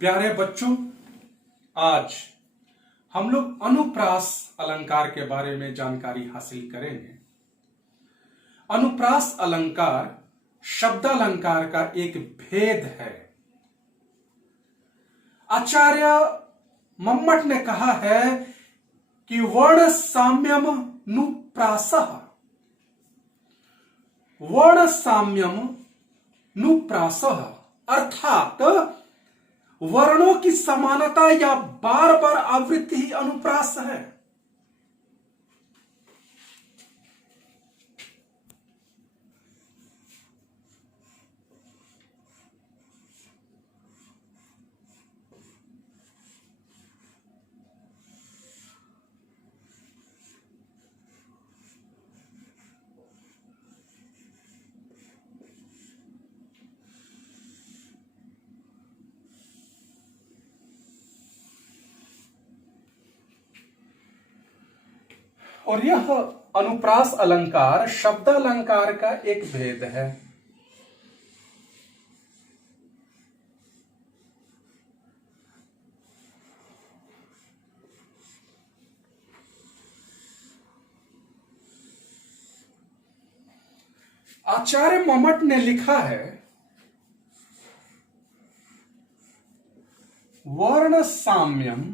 प्यारे बच्चों, आज हम लोग अनुप्रास अलंकार के बारे में जानकारी हासिल करेंगे। अनुप्रास अलंकार शब्दालंकार का एक भेद है। आचार्य मम्मट ने कहा है कि वर्ण साम्यम नुप्रासः, वर्ण साम्यम नुप्रासः अर्थात वर्णों की समानता या बार बार आवृत्ति ही अनुप्रास है। और यह अनुप्रास अलंकार शब्दालंकार का एक भेद है। आचार्य मम्मट ने लिखा है, वर्ण साम्यम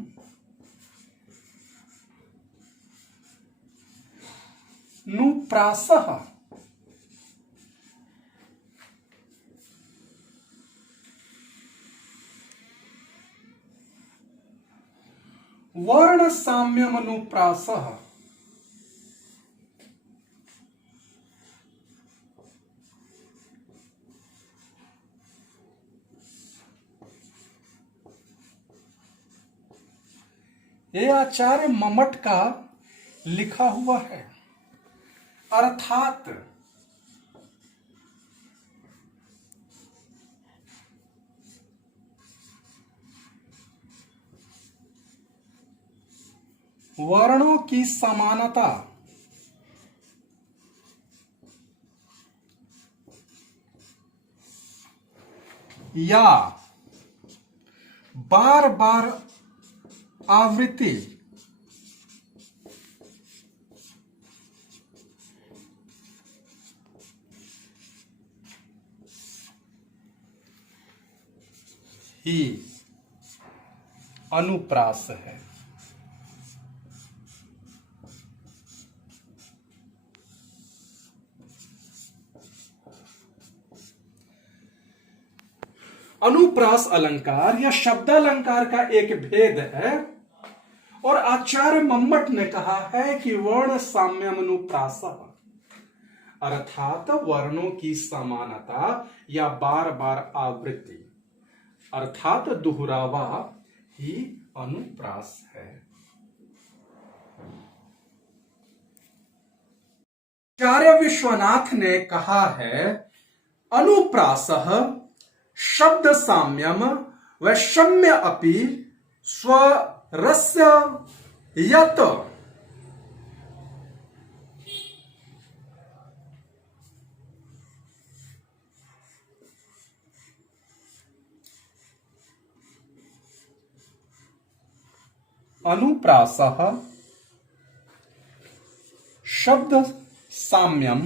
नुप्रासः वर्ण साम्यम नुप्रासः ये आचार्य मम्मट का लिखा हुआ है। अर्थात वर्णों की समानता या बार बार आवृत्ति ही अनुप्रास है। अनुप्रास अलंकार या शब्दालंकार का एक भेद है और आचार्य मम्मट ने कहा है कि वर्ण साम्यम अनुप्रासः अर्थात वर्णों की समानता या बार बार आवृत्ति अर्थात दोहरावा ही अनुप्रास है। आचार्य विश्वनाथ ने कहा है, अनुप्रासः शब्द साम्यम वैषम्य अपि स्वरस्य यत् अनुप्रासः शब्द साम्यम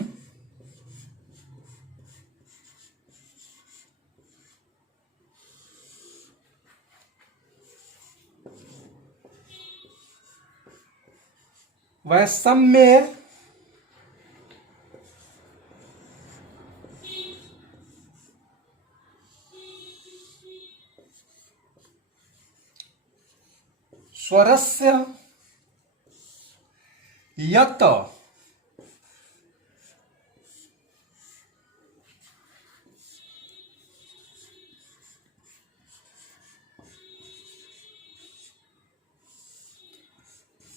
वैषम्य स्वरस्य यत्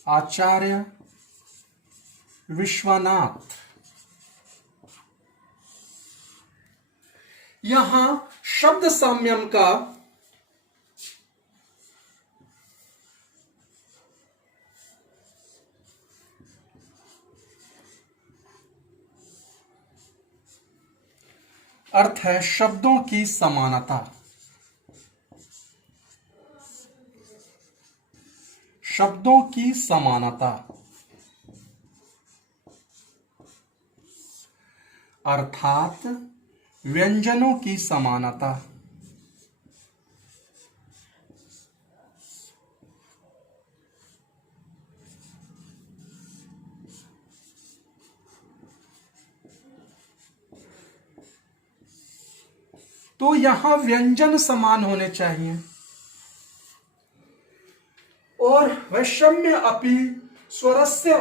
आचार्य विश्वनाथ यहां शब्द साम्यम का अर्थ है शब्दों की समानता। शब्दों की समानता अर्थात व्यंजनों की समानता। तो यहां व्यंजन समान होने चाहिए और वैषम्य अपि स्वरस्य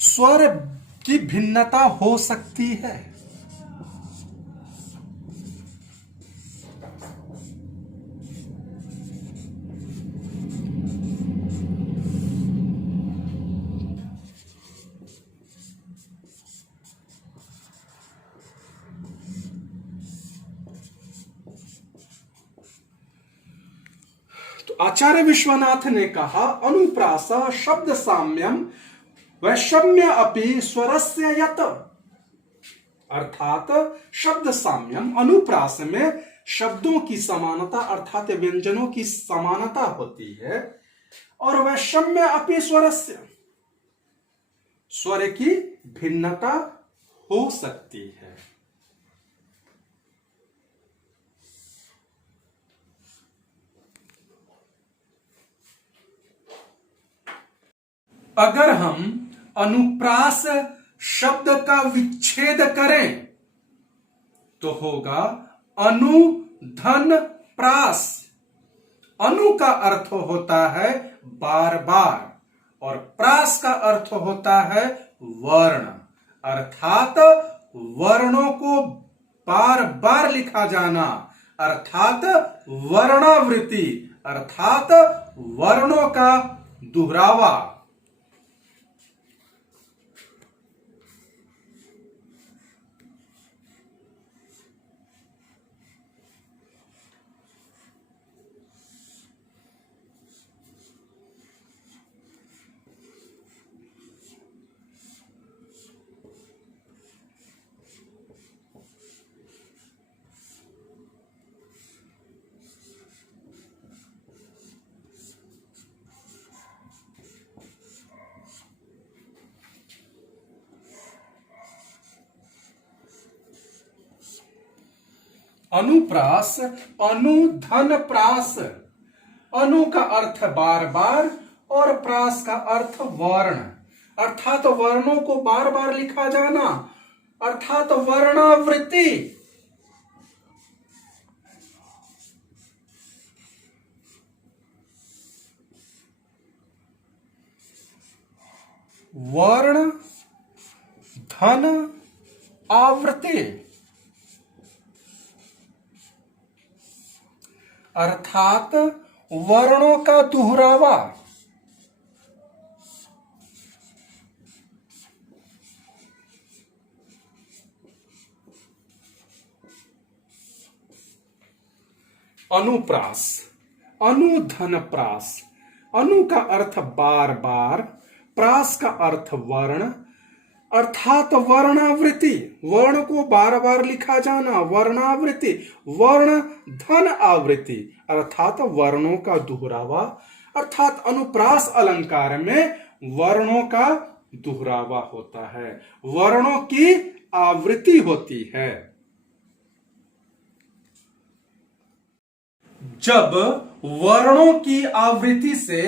स्वर की भिन्नता हो सकती है। तो आचार्य विश्वनाथ ने कहा अनुप्रास शब्द साम्यम वैषम्य अपि स्वरस्य यत, अर्थात शब्द साम्यम अनुप्रास में शब्दों की समानता अर्थात व्यंजनों की समानता होती है और वैषम्य अपि स्वरस्य स्वर की भिन्नता हो सकती है। अगर हम अनुप्रास शब्द का विच्छेद करें तो होगा अनुधन प्रास। अनु का अर्थ होता है बार बार और प्रास का अर्थ होता है वर्ण, अर्थात वर्णों को बार बार लिखा जाना, अर्थात वर्णावृत्ति, अर्थात वर्णों का दोहरावा। अनुप्रास अनुधन प्रास। अनु का अर्थ बार बार और प्रास का अर्थ वर्ण, अर्थात वर्णों को बार बार लिखा जाना, अर्थात वर्णावृत्ति। वर्ण धन आवृत्ति, अर्थात वर्णों का दोहरावा। अनुप्रास अनुधन प्रास। अनु का अर्थ बार बार, प्रास का अर्थ वर्ण, अर्थात वर्णावृत्ति, वर्ण को बार बार लिखा जाना, वर्णावृत्ति। वर्ण धन आवृत्ति अर्थात वर्णों का दोहरावा, अर्थात अनुप्रास अलंकार में वर्णों का दोहरावा होता है, वर्णों की आवृत्ति होती है। जब वर्णों की आवृत्ति से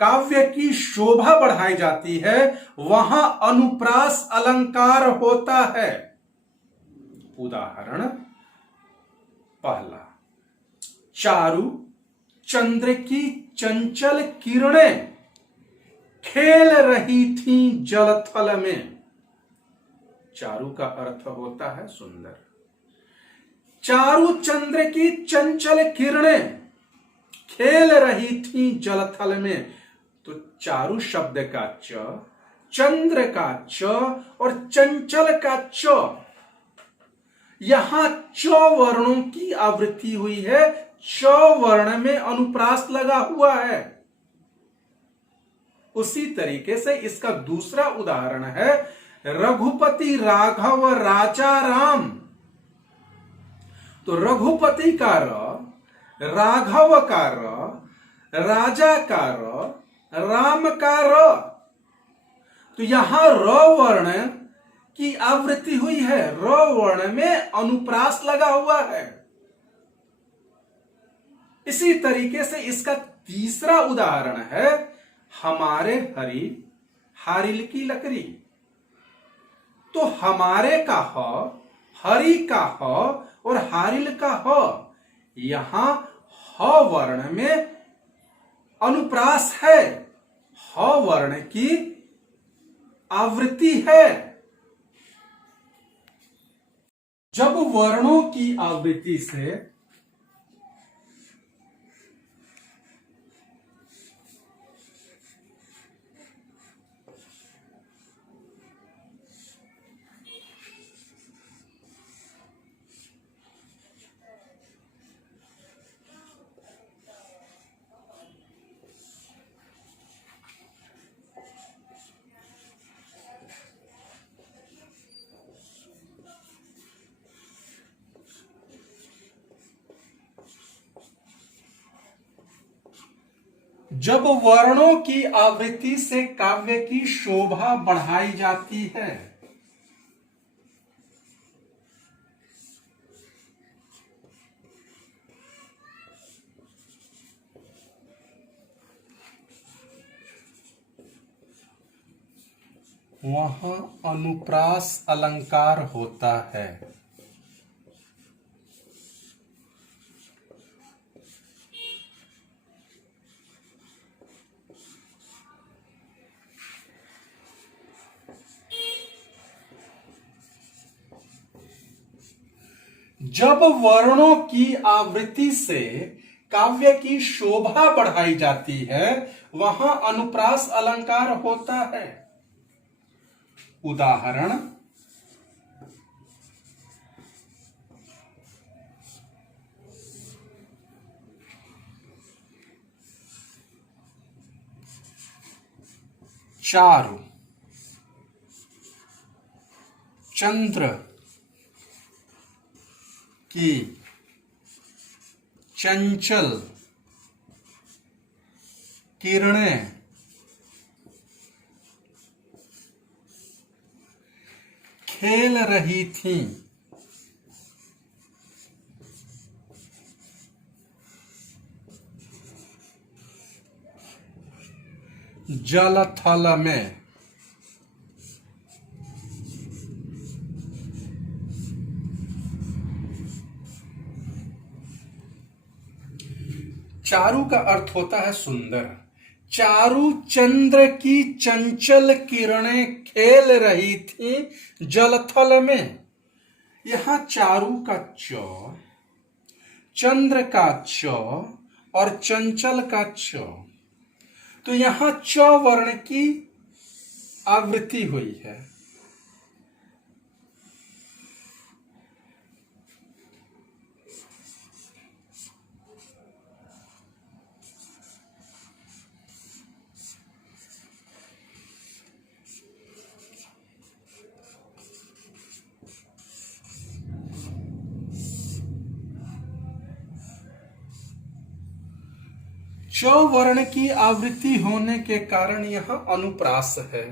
काव्य की शोभा बढ़ाई जाती है वहां अनुप्रास अलंकार होता है। उदाहरण पहला, चारु चंद्र की चंचल किरणें खेल रही थीं जलथल में। चारु का अर्थ होता है सुंदर। चारु चंद्र की चंचल किरणें खेल रही थीं जलथल में। तो चारु शब्द का च, चंद्र का च और चंचल का च, यहां च वर्णों की आवृत्ति हुई है च वर्ण में अनुप्रास लगा हुआ है। उसी तरीके से इसका दूसरा उदाहरण है रघुपति राघव राजा राम। तो रघुपति का र, राघव का र, राजा का र, राम का र। तो यहां र वर्ण की आवृत्ति हुई है, र वर्ण में अनुप्रास लगा हुआ है। इसी तरीके से इसका तीसरा उदाहरण है हमारे हरी हारिल की लकड़ी। तो हमारे का ह, हरी का ह और हारिल का ह, यहां ह वर्ण में अनुप्रास है, ह वर्ण की आवृत्ति है। जब वर्णों की आवृत्ति से जब वर्णों की आवृत्ति से काव्य की शोभा बढ़ाई जाती है, वहां अनुप्रास अलंकार होता है। जब वर्णों की आवृत्ति से काव्य की शोभा बढ़ाई जाती है, वहां अनुप्रास अलंकार होता है। उदाहरण चारु, चंद्र की चंचल किरणें खेल रही थीं। जल थल में। चारु का अर्थ होता है सुंदर। चारु चंद्र की चंचल किरणें खेल रही थी जलथल में। यहां चारु का च, चंद्र का च और चंचल का च, तो यहां च वर्ण की आवृत्ति हुई है। च वर्ण की आवृत्ति होने के कारण यह अनुप्रास है।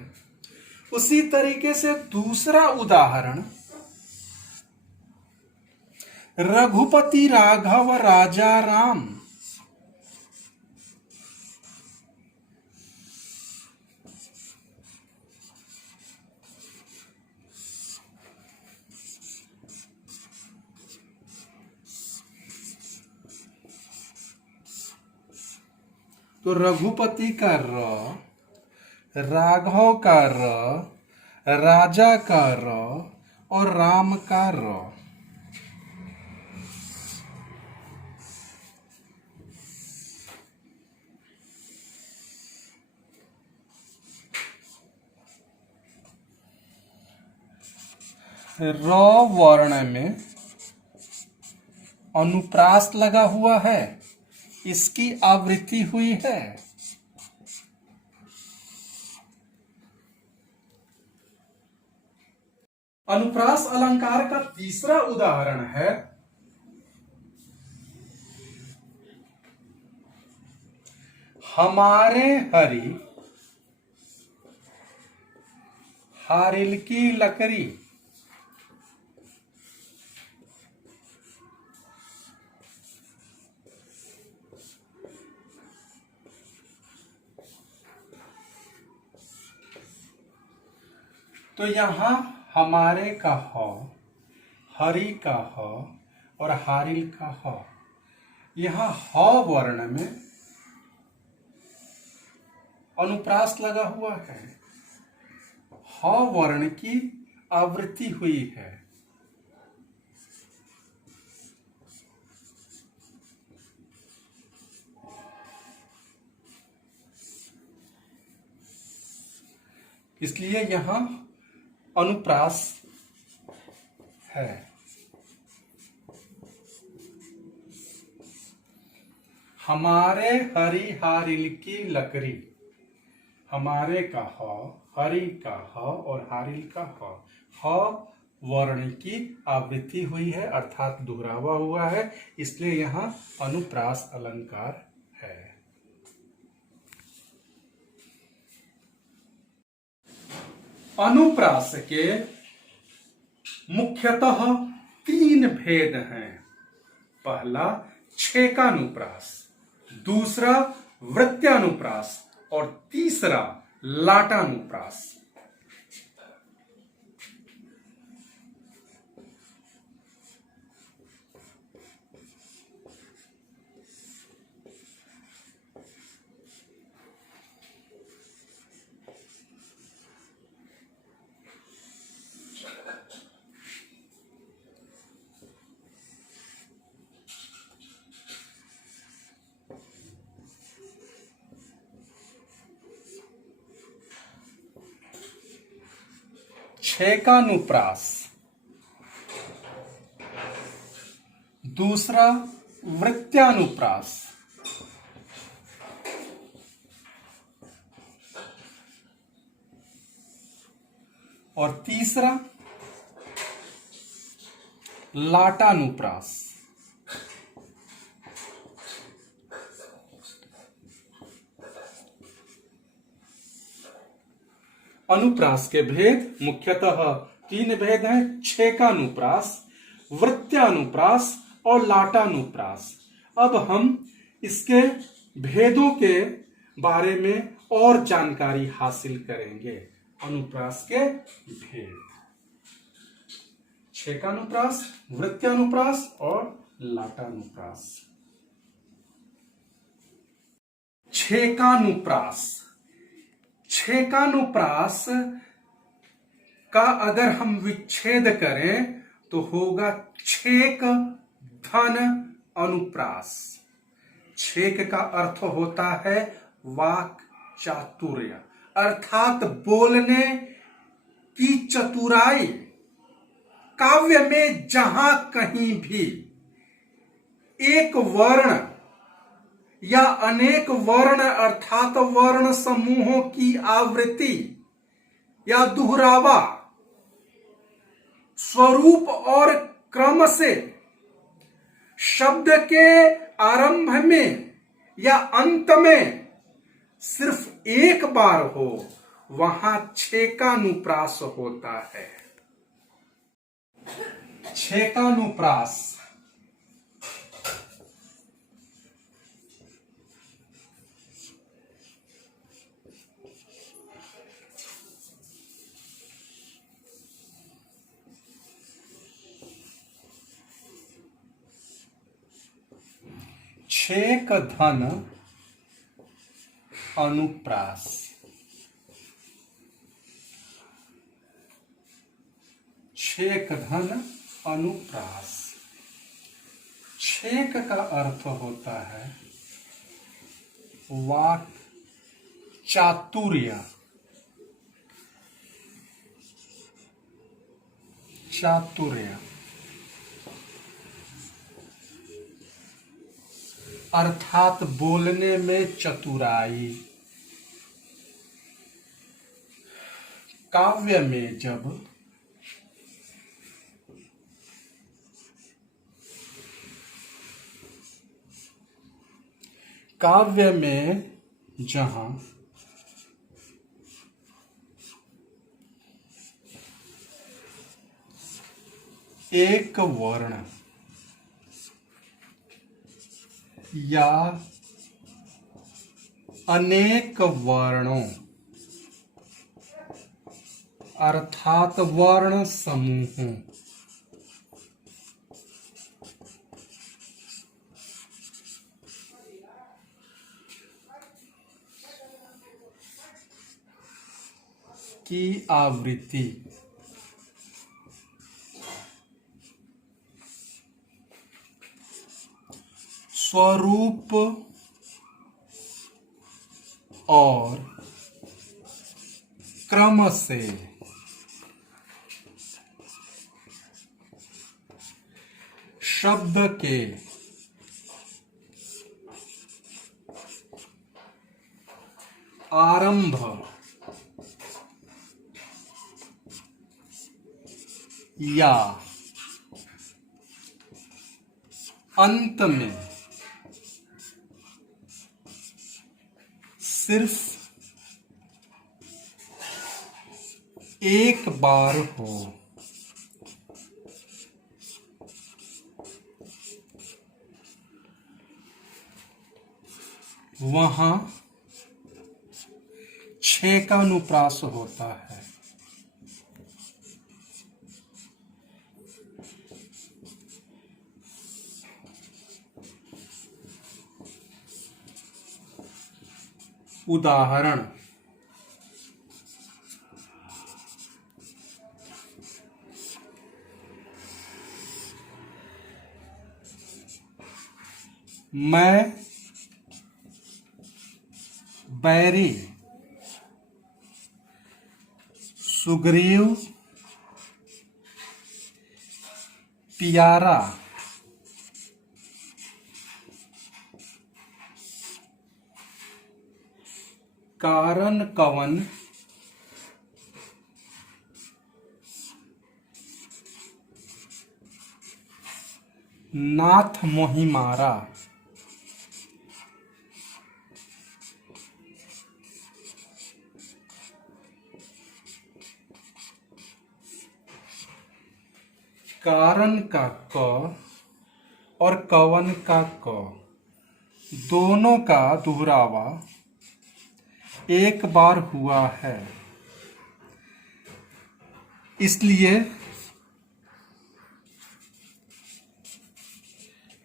उसी तरीके से दूसरा उदाहरण रघुपति राघव राजा राम। तो रघुपति का र, राघव का र, राजा का र और राम का र। र वर्ण में अनुप्रास लगा हुआ है, इसकी आवृत्ति हुई है। अनुप्रास अलंकार का तीसरा उदाहरण है हमारे हरी हारिल की लकड़ी। तो यहां हमारे का ह, हरी का ह और हारिल का ह, यहां ह वर्ण में अनुप्रास लगा हुआ है, ह वर्ण की आवृत्ति हुई है। इसलिए यहां अनुप्रास है। हमारे हरी हारिल की लकड़ी, हमारे का ह, हरी का ह और हारिल का ह वर्ण की आवृत्ति हुई है, अर्थात दोहरावा हुआ है, इसलिए यहां अनुप्रास अलंकार है। अनुप्रास के मुख्यतः 3 भेद हैं। पहला छेकानुप्रास, दूसरा वृत्त्यानुप्रास और तीसरा लाटानुप्रास। छेकानुप्रास, दूसरा वृत्त्यानुप्रास, और तीसरा लाटानुप्रास। अनुप्रास के भेद मुख्यतः 3 भेद हैं, छेकानुप्रास, वृत्त्यानुप्रास और लाटानुप्रास। अब हम इसके भेदों के बारे में और जानकारी हासिल करेंगे। अनुप्रास के भेद, छेकानुप्रास, वृत्त्यानुप्रास और लाटानुप्रास। छेकानुप्रास, छेकानुप्रास का अगर हम विच्छेद करें तो होगा छेक धन अनुप्रास। छेक का अर्थ होता है वाक चातुर्य, अर्थात बोलने की चतुराई। काव्य में जहां कहीं भी एक वर्ण या अनेक वर्ण अर्थात वर्ण समूहों की आवृत्ति या दोहरावा स्वरूप और क्रम से शब्द के आरंभ में या अंत में सिर्फ एक बार हो, वहां छेकानुप्रास होता है। छेकानुप्रास, छेक धन अनुप्रास। छेक धन अनुप्रास। छेक का अर्थ होता है वाक चातुर्य, चातुर्य। अर्थात बोलने में चतुराई। काव्य में जहां एक वर्ण या अनेक वर्णों अर्थात वर्ण समूहों की आवृत्ति स्वरूप और क्रम से शब्द के आरंभ या अंत में सिर्फ एक बार हो, वहां छेकानुप्रास होता है। उदाहरण मैं बैरी सुग्रीव प्यारा कारण कवन नाथ मोहि मारा। कारण का क और कवन का क दोनों का दोहरावा एक बार हुआ है, इसलिए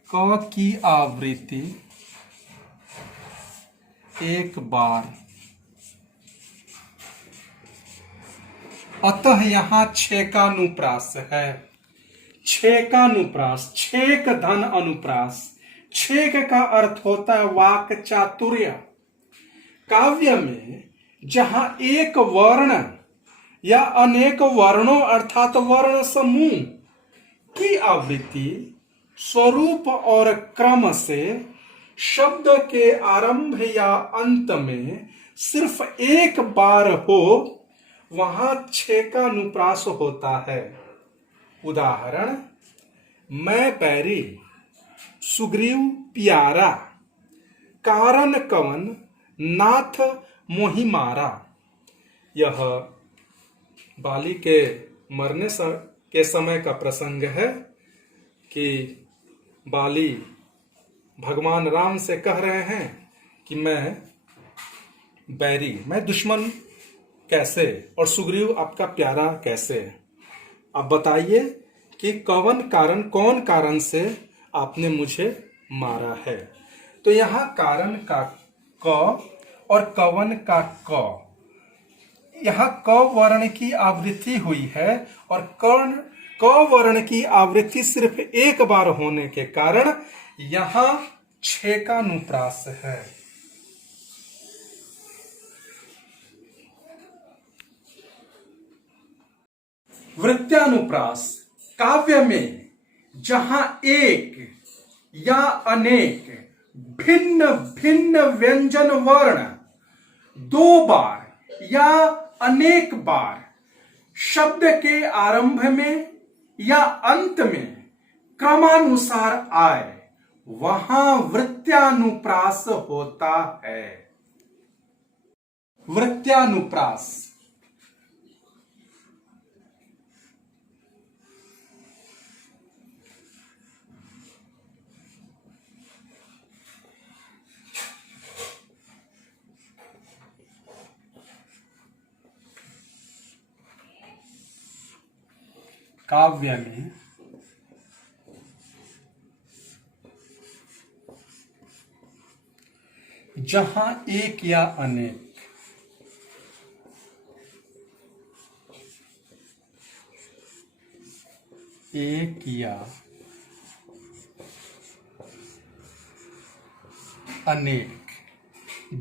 क की आवृत्ति एक बार। अतः यहां छेकानुप्रास है। छेकानुप्रास, छेक धन अनुप्रास। छेक का अर्थ होता है वाक चातुर्य। काव्य में जहां एक वर्ण या अनेक वर्णों अर्थात वर्ण समूह की आवृत्ति स्वरूप और क्रम से शब्द के आरंभ या अंत में सिर्फ एक बार हो, वहां छेकानुप्रास होता है। उदाहरण मैं बैरी सुग्रीव प्यारा कारण कवन नाथ मोहि मारा। यह बाली के मरने के समय का प्रसंग है कि बाली भगवान राम से कह रहे हैं कि मैं बैरी, मैं दुश्मन कैसे, और सुग्रीव आपका प्यारा कैसे। अब बताइए कि कौन कारण से आपने मुझे मारा है। तो यहां कारण का क और कवन का क, यहां क वर्ण की आवृत्ति हुई है और क वर्ण की आवृत्ति सिर्फ एक बार होने के कारण यहां छेकानुप्रास है। वृत्यानुप्रास काव्य में जहां एक या अनेक भिन्न भिन्न व्यंजन वर्ण दो बार या अनेक बार शब्द के आरंभ में या अंत में क्रमानुसार आए, वहां वृत्यानुप्रास होता है। वृत्यानुप्रास काव्य में जहां एक या अनेक एक या अनेक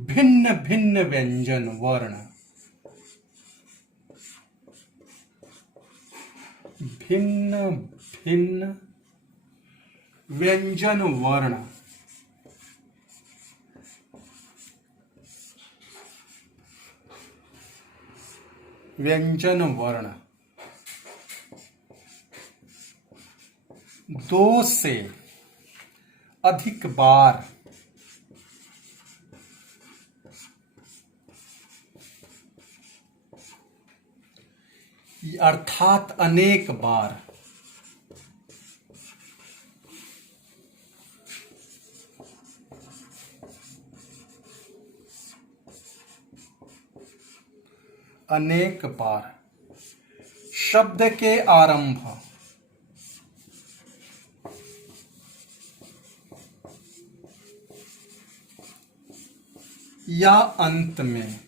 भिन्न भिन्न व्यंजन वर्ण भिन्न भिन्न व्यंजन वर्ण व्यंजन वर्ण दो से अधिक बार अर्थात अनेक बार अनेक बार शब्द के आरंभ या अंत में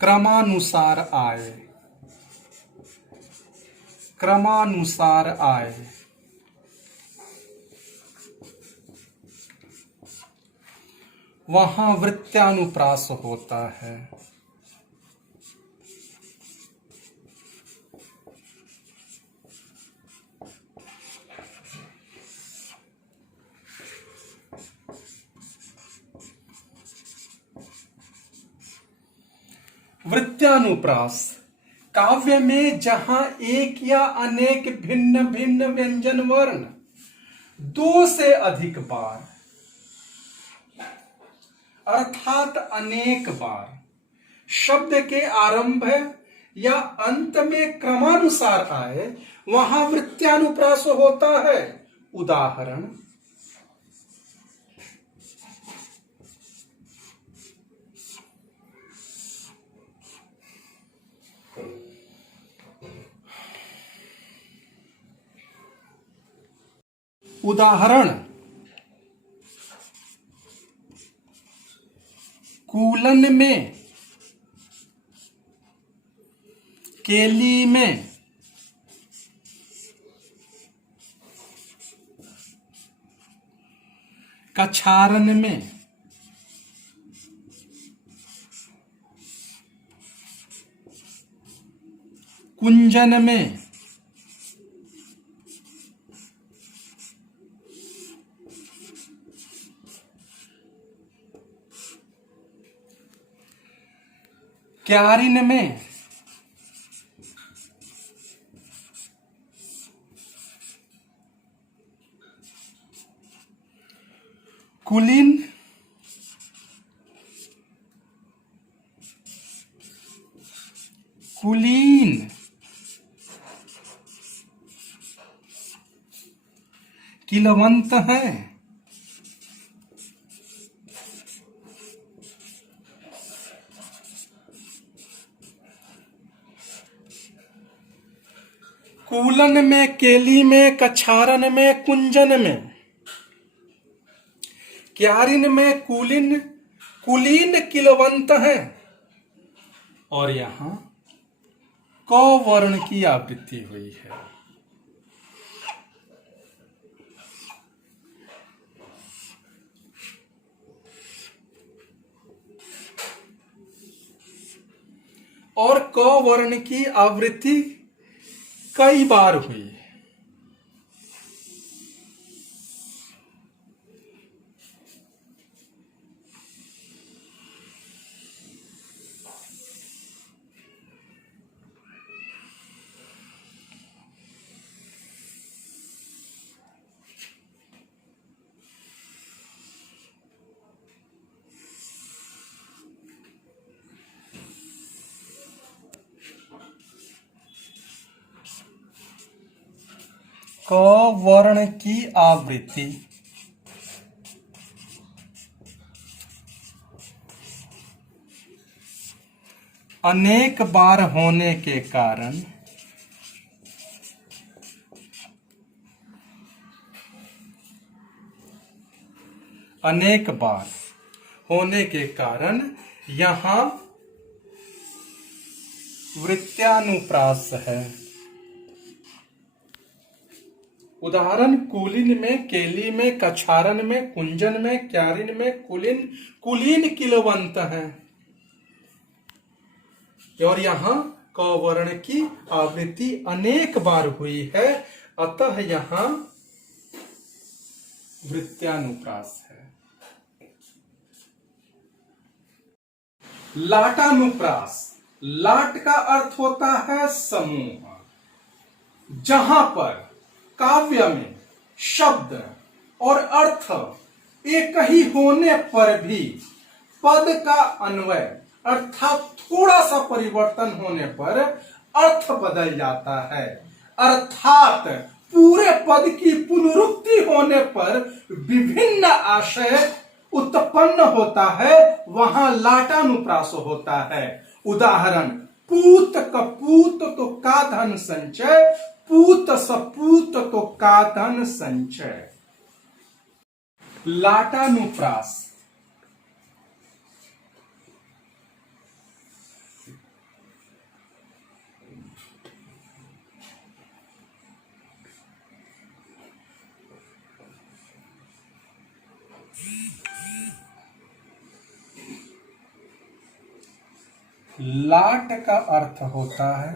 क्रमानुसार आए, क्रमानुसार आए, वहां वृत्यानुप्रास होता है। वृत्यानुप्रास काव्य में जहां एक या अनेक भिन्न भिन्न व्यंजन वर्ण दो से अधिक बार अर्थात अनेक बार शब्द के आरंभ या अंत में क्रमानुसार आए, वहां वृत्यानुप्रास होता है। उदाहरण उदाहरण कूलन में, केली में, कछारन में, कुंजन में, क्यारिन में, कुलीन, कुलीन, किलवंत हैं, कूलन में, केली में, कछारन में, कुंजन में, क्यारिन में, कुलीन, कुलीन किलवंत हैं। और यहां क वर्ण की आवृत्ति हुई है। और क वर्ण की आवृत्ति कई बार हुई। क वर्ण की आवृत्ति अनेक बार होने के कारण यहां वृत्यानुप्रास है। उदाहरण कुलीन में, केली में, कछारन में, कुंजन में, क्यारिन में, कुलीन किलवंत है। और यहां क वर्ण की आवृत्ति अनेक बार हुई है, अतः यहां वृत्यानुप्रास है। लाटानुप्रास, लाट का अर्थ होता है समूह। जहां पर काव्य में शब्द और अर्थ एक ही होने पर भी पद का अन्वय अर्थात थोड़ा सा परिवर्तन होने पर अर्थ बदल जाता है, अर्थात पूरे पद की पुनरुक्ति होने पर विभिन्न आशय उत्पन्न होता है, वहां लाटानुप्रास होता है। उदाहरण पूत कपूत तो का धन संचय, पूत सपूत तो का धन संचय। लाटानुप्रास लाट का अर्थ होता है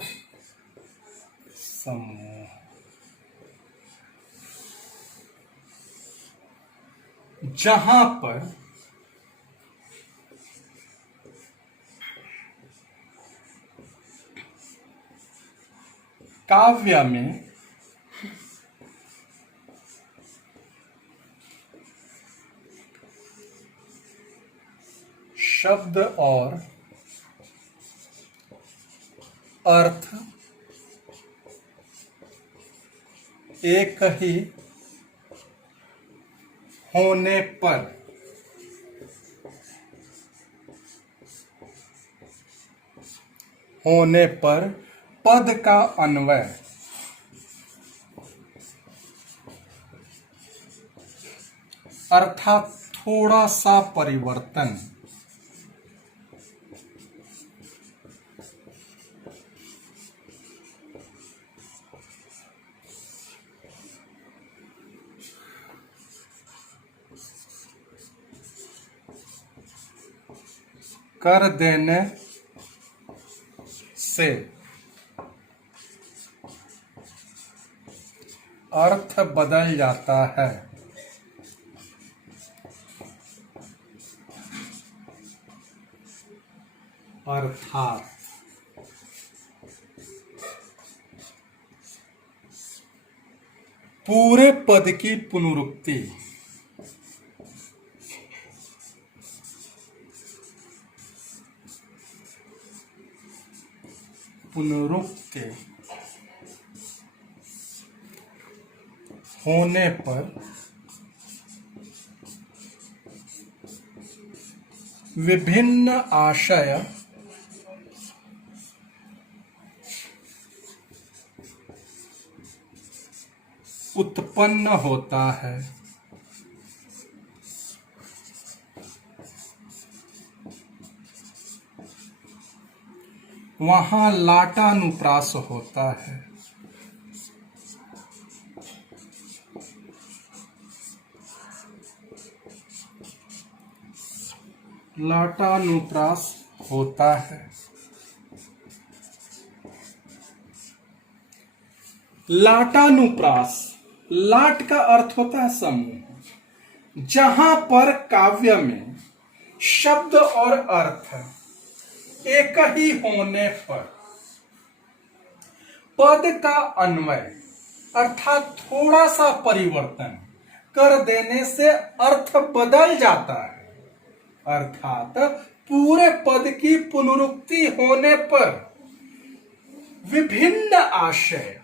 समूह। जहां पर काव्य में शब्द और अर्थ एक ही होने पर पद का अन्वय अर्थात थोड़ा सा परिवर्तन कर देने से अर्थ बदल जाता है, अर्थात पूरे पद की पुनरुक्ति होने पर विभिन्न आशय उत्पन्न होता है। वहां लाटानुप्रास होता है। लाटानुप्रास होता है। लाटानुप्रास, लाट का अर्थ होता है समूह। जहां पर काव्य में शब्द और अर्थ एक ही होने पर पद का अन्वय अर्थात थोड़ा सा परिवर्तन कर देने से अर्थ बदल जाता है, अर्थात पूरे पद की पुनरुक्ति होने पर विभिन्न आशय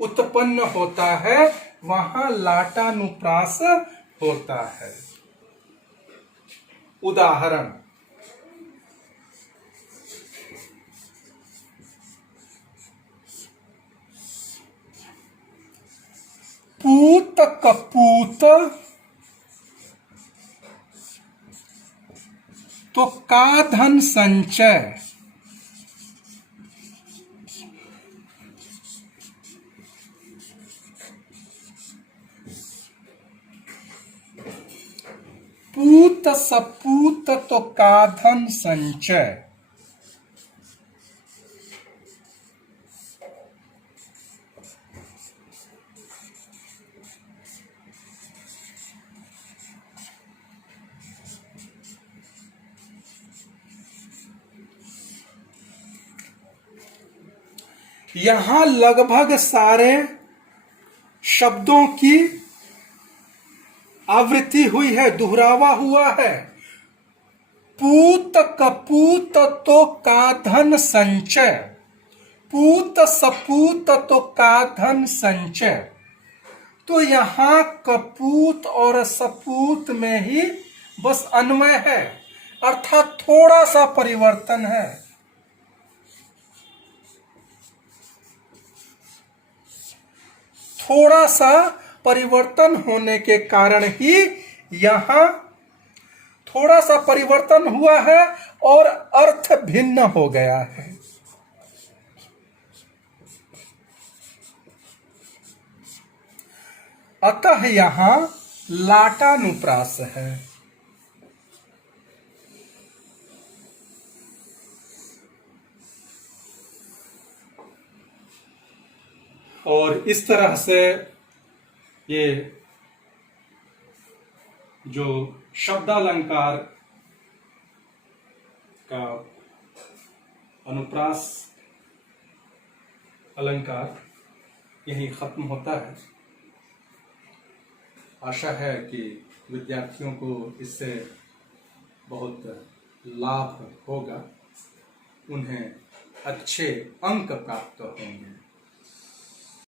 उत्पन्न होता है वहां लाटानुप्रास होता है। उदाहरण, पूत कपूत तो का धन संचय। पूत सपूत तो का धन संचय। यहां लगभग सारे शब्दों की आवृत्ति हुई है, दोहरावा हुआ है। पूत कपूत तो का धन संचय, पूत सपूत तो का धन संचय। तो यहां कपूत और सपूत में ही बस अन्वय है, अर्थात थोड़ा सा परिवर्तन है। थोड़ा सा परिवर्तन होने के कारण ही यहां थोड़ा सा परिवर्तन हुआ है और अर्थ भिन्न हो गया है। अतः यहां लाटानुप्रास है। और इस तरह से ये जो शब्दालंकार का अनुप्रास अलंकार यही खत्म होता है। आशा है कि विद्यार्थियों को इससे बहुत लाभ होगा, उन्हें अच्छे अंक प्राप्त होंगे।